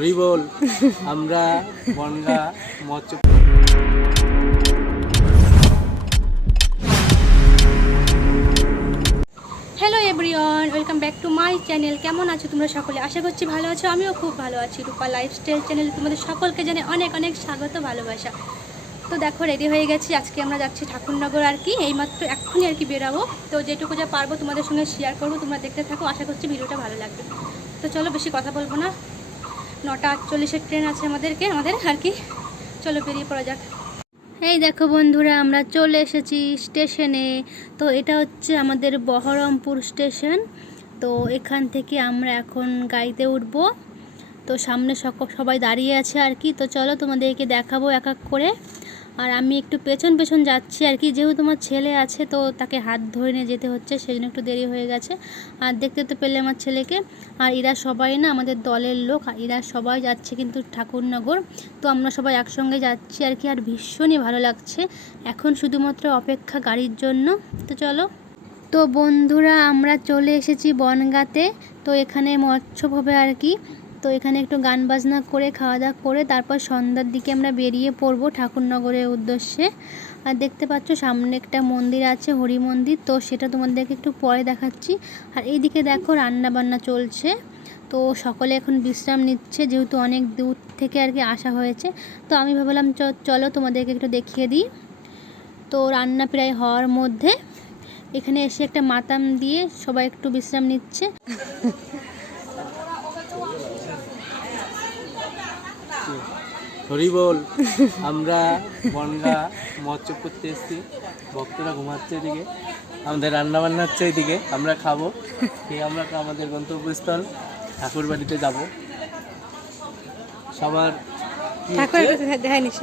হরি বল। আমরা বনগা মৎস্য hello everyone, welcome back to my channel. কেমন আছো তোমরা সকলে? আশা করছি ভালো আছো। আমিও খুব ভালো আছি। রূপা লাইফস্টাইল চ্যানেলে তোমাদের সকলকে জানাই অনেক অনেক স্বাগত, ভালোবাসা। তো দেখো, রেডি হয়ে গেছি। আজকে আমরা যাচ্ছি ঠাকুরনগর আর কি, এইমাত্র এক্ষুনি আর কি বেরাবো। তো যেটুকু যা পারবো তোমাদের সঙ্গে শেয়ার করবো, তোমরা দেখতে থাকো। আশা করছি ভিডিওটা ভালো লাগবে। তো চলো, বেশি কথা বলবো না। 9:48-এর ট্রেন আছে আমাদের আর কি। চলো বেরিয়ে পড়া যাক। এই দেখো বন্ধুরা, আমরা চলে এসেছি স্টেশনে। তো এটা হচ্ছে আমাদের বহরমপুর স্টেশন। তো এখান থেকে আমরা এখন গাড়িতে উঠব। তো সামনে সবাই দাঁড়িয়ে আছে আর কি। তো চলো তোমাদেরকে দেখাবো এক এক করে। আর আমি একটু পেছন পেছন যাচ্ছি আর কি, যেহেতু তোমার ছেলে আছে তো তাকে হাত ধরে নিয়ে যেতে হচ্ছে, সেই জন্য একটু দেরি হয়ে গেছে। আর দেখতে তো পেলে আমার ছেলেকে। আর এরা সবাই না আমাদের দলের লোক, আর এরা সবাই যাচ্ছে কিন্তু ঠাকুরনগর। তো আমরা সবাই একসঙ্গে যাচ্ছি আর কি। আর ভীষণই ভালো লাগছে। এখন শুধুমাত্র অপেক্ষা গাড়ির জন্য। তো চলো। তো বন্ধুরা, আমরা চলে এসেছি বনগাঁতে। তো এখানে মৎস্যব হবে আর কি। তো এখানে একটু গান বাজনা করে খাওয়া দাওয়া করে তারপর সন্ধ্যার দিকে আমরা বেরিয়ে পড়বো ঠাকুরনগরের উদ্দেশ্যে। আর দেখতে পাচ্ছ সামনে একটা মন্দির আছে, হরি মন্দির। তো সেটা তোমাদেরকে একটু পরে দেখাচ্ছি। আর এইদিকে দেখো রান্না বান্না চলছে। তো সকলে এখন বিশ্রাম নিচ্ছে, যেহেতু অনেক দূর থেকে আর কি আসা হয়েছে। তো আমি ভাবলাম চলো তোমাদেরকে একটু দেখিয়ে দিই। তো রান্না প্রায় হওয়ার মধ্যে এখানে এসে একটা মাতাম দিয়ে সবাই একটু বিশ্রাম নিচ্ছে। হরি বল। আমরা বনগা মৎস্য করতে এসেছি। ভক্তরা ঘুমাচ্ছে এদিকে, আমাদের রান্না বান্না হচ্ছে এদিকে, আমরা খাবো। খেয়ে আমরা আমাদের গন্তব্যস্থল ঠাকুর বাড়িতে যাব। সবার দেখাই নিস।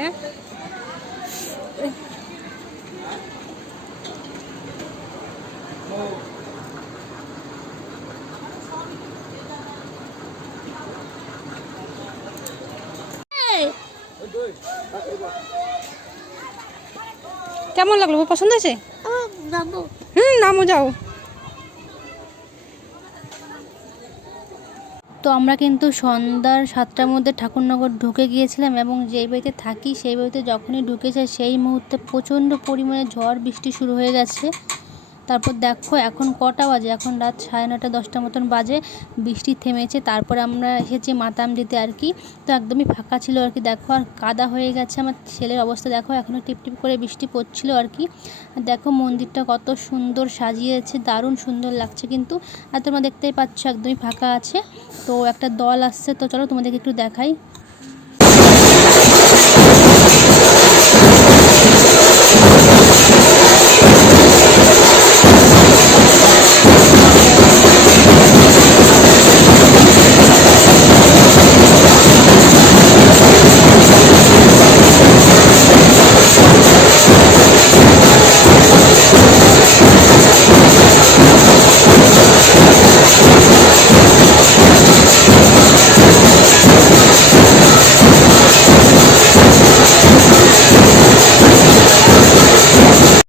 কেমন লাগলো? পছন্দ হয়েছে? নামও যাও। তো আমরা কিন্তু সন্ধ্যার 7টার মধ্যে ঠাকুরনগর ঢুকে গিয়েছিলাম, এবং যেই বাড়িতে থাকি সেই বাড়িতে যখনই ঢুকেছে সেই মুহূর্তে প্রচণ্ড পরিমাণে ঝড় বৃষ্টি শুরু হয়ে গেছে। তারপর দেখো এখন কটা বাজে, এখন রাত 9:30-10টার মতন বাজে। বৃষ্টি থেমেছে। তারপর আমরা এসেছি মাতাম দিতে আর কি। তো একদমই ফাঁকা ছিল আর কি। দেখো আর কাদা হয়ে গেছে। আমার ছেলের অবস্থা দেখো, এখনও টিপটিপ করে বৃষ্টি পড়ছিল আর কি। আর দেখো মন্দিরটা কত সুন্দর সাজিয়েছে, দারুণ সুন্দর লাগছে কিন্তু। আর তোমরা দেখতেই পাচ্ছ একদমই ফাঁকা আছে। তো একটা দল আসছে, তো চলো তোমাদেরকে একটু দেখাই।